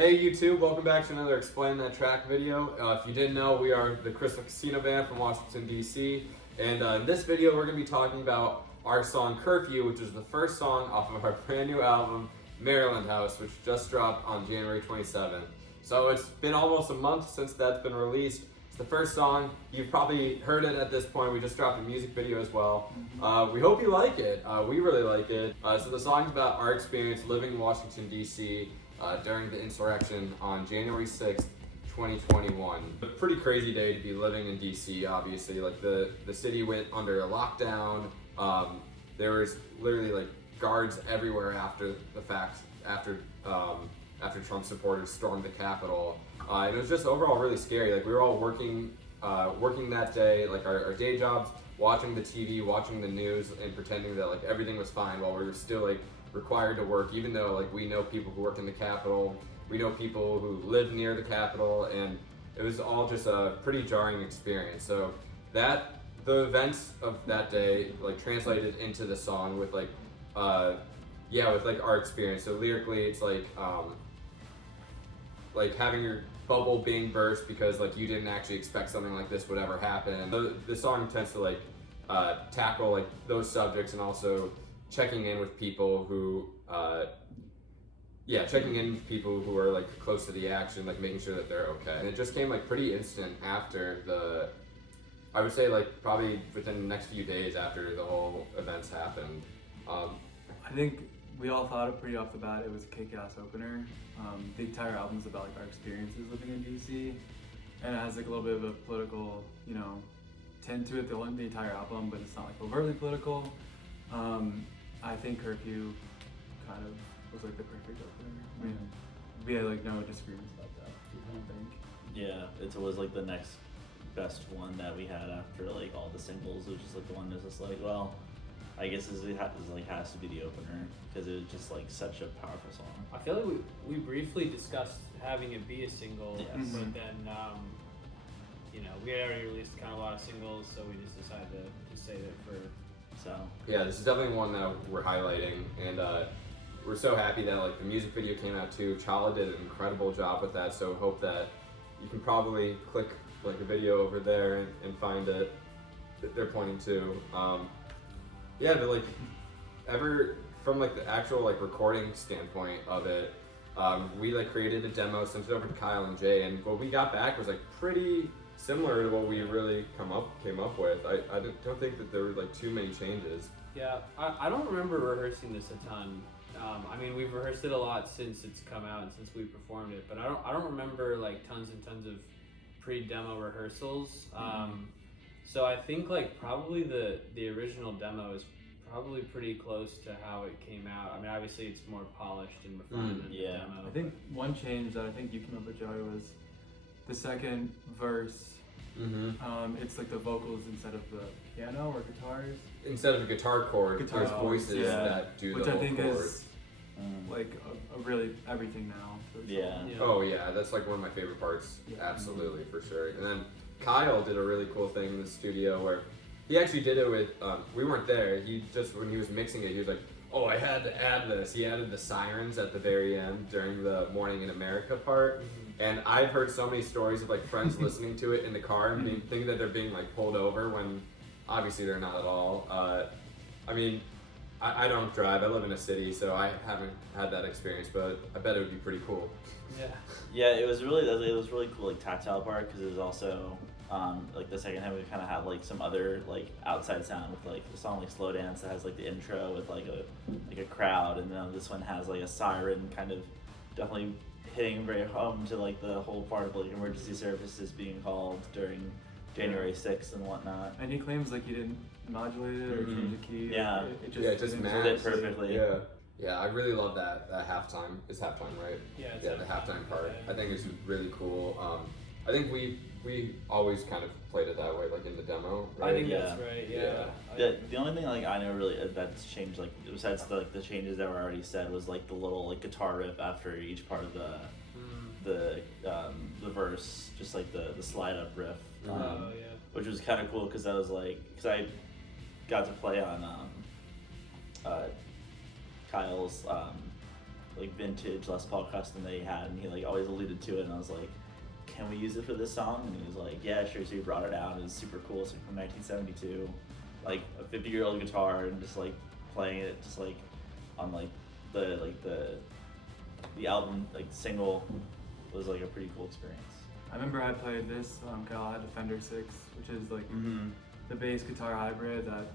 Hey YouTube, welcome back to another Explain That Track video. If you didn't know, we are the Crystal Casino Band from Washington, D.C. And in this video, we're going to be talking about our song Curfew, which is the first song off of our brand new album, Maryland House, which just dropped on January 27th. So it's been almost a month since that's been released. It's the first song. You've probably heard it at this point. We just dropped a music video as well. We hope you like it. We really like it. So the song's about our experience living in Washington, D.C. During the insurrection on January 6th, 2021. A pretty crazy day to be living in DC, obviously. Like the city went under a lockdown. There was literally like guards everywhere after the fact, after Trump supporters stormed the Capitol. And it was just overall really scary. Like we were all working that day, like our day jobs, watching the TV, watching the news, and pretending that like everything was fine while we were still like required to work, even though like we know people who work in the Capitol, we know people who live near the Capitol, and it was all just a pretty jarring experience. So the events of that day like translated into the song with like with like our experience. So lyrically it's like having your bubble being burst because like you didn't actually expect something like this would ever happen. The song tends to like tackle like those subjects, and also checking in with people who are like close to the action, like making sure that they're okay. And it just came like pretty instant after I would say like probably within the next few days after the whole events happened. I think we all thought it pretty off the bat. It was a kick-ass opener. The entire album's about like our experiences living in DC, and it has like a little bit of a political, tint to it. The entire album, but it's not like overtly political. I think Curfew kind of was like the perfect opener. I mean, we had like no disagreements about that, I don't think. Yeah, it was like the next best one that we had after like all the singles. It was just like the one that's just like, well, I guess it has to be the opener because it was just like such a powerful song. I feel like we briefly discussed having it be a single, Yes. but then we had already released kind of a lot of singles, so we just decided to save it for. So Yeah, this is definitely one that we're highlighting, and we're so happy that like the music video came out too. Chala did an incredible job with that, so hope that you can probably click like a video over there and find it that they're pointing to. But like from like the actual like recording standpoint of it, we like created a demo, sent it over to Kyle and Jay, and what we got back was like pretty similar to what we really came up with. I don't think that there were like too many changes. Yeah, I don't remember rehearsing this a ton. I mean, we've rehearsed it a lot since it's come out and since we performed it, but I don't remember like tons and tons of pre-demo rehearsals. So I think like probably the original demo is probably pretty close to how it came out. I mean, obviously it's more polished and refined than the demo. I think one change that I think you came up with, Joey, was the second verse. It's like the vocals instead of the piano or guitars. Instead of a guitar chord, there's voices that do which the whole I think chord. is like a really everything now. For Yeah. Oh yeah, that's like one of my favorite parts. Yeah. Absolutely, for sure. And then Kyle did a really cool thing in the studio where he actually did it with, we weren't there. He just, when he was mixing it, he was like, oh, I had to add this. He added the sirens at the very end during the Morning in America part. And I've heard so many stories of like friends listening to it in the car and thinking that they're being like pulled over when obviously they're not at all. I mean, I don't drive. I live in a city, so I haven't had that experience, but I bet it would be pretty cool. Yeah, it was really cool, like tactile part, because it was also like the second time we kind of have like some other like outside sound with like the song like Slow Dance that has like the intro with like a crowd, and then this one has like a siren kind of definitely hitting very home to like the whole part of like emergency services being called during January 6th and whatnot. And he claims like he didn't modulate it or change the key. Yeah. It just matched it perfectly. Yeah, I really love that halftime. It's halftime, right? Yeah, the halftime part. I think it's really cool. I think we always kind of played it that way, like in the demo, right? I think that's right. Yeah. The only thing like I know really that's changed, like besides the changes that were already said, was like the little like guitar riff after each part of the verse, just like the slide up riff, which was kind of cool because I got to play on Kyle's like vintage Les Paul custom that he had, and he like always alluded to it, and I was like, can we use it for this song? And he was like, yeah, sure. So he brought it out. It was super cool. It's like from 1972, like a 50-year-old guitar, and just like playing it just like on like the album like single was like a pretty cool experience. I remember I played this Cal had a Fender 6, which is like the bass guitar hybrid that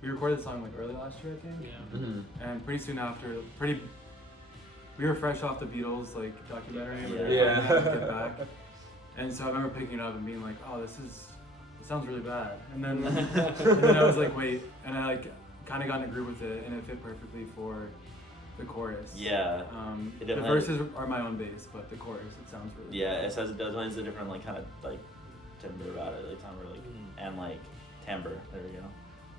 we recorded the song like early last year, I think. Yeah. And pretty soon after, we were fresh off the Beatles like documentary. Yeah. Get Back. And so I remember picking it up and being like, oh, it sounds really bad. And then I was like, wait, and I like kind of got in a groove with it, and it fit perfectly for the chorus. Yeah. The verses are my own bass, but the chorus, it sounds really Yeah, it has a different like kind of like timbre about it, like timbre, like and like timbre. There we go.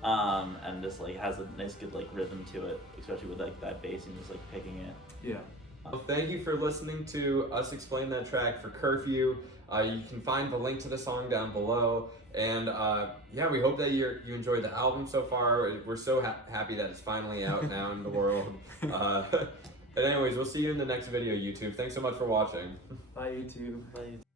And just like has a nice good like rhythm to it, especially with like that bass and just like picking it. Yeah. Well, thank you for listening to us explain that track for Curfew. You can find the link to the song down below. And yeah, we hope that you enjoyed the album so far. We're so happy that it's finally out now in the world. But anyways, we'll see you in the next video, YouTube. Thanks so much for watching. Bye, YouTube. Bye.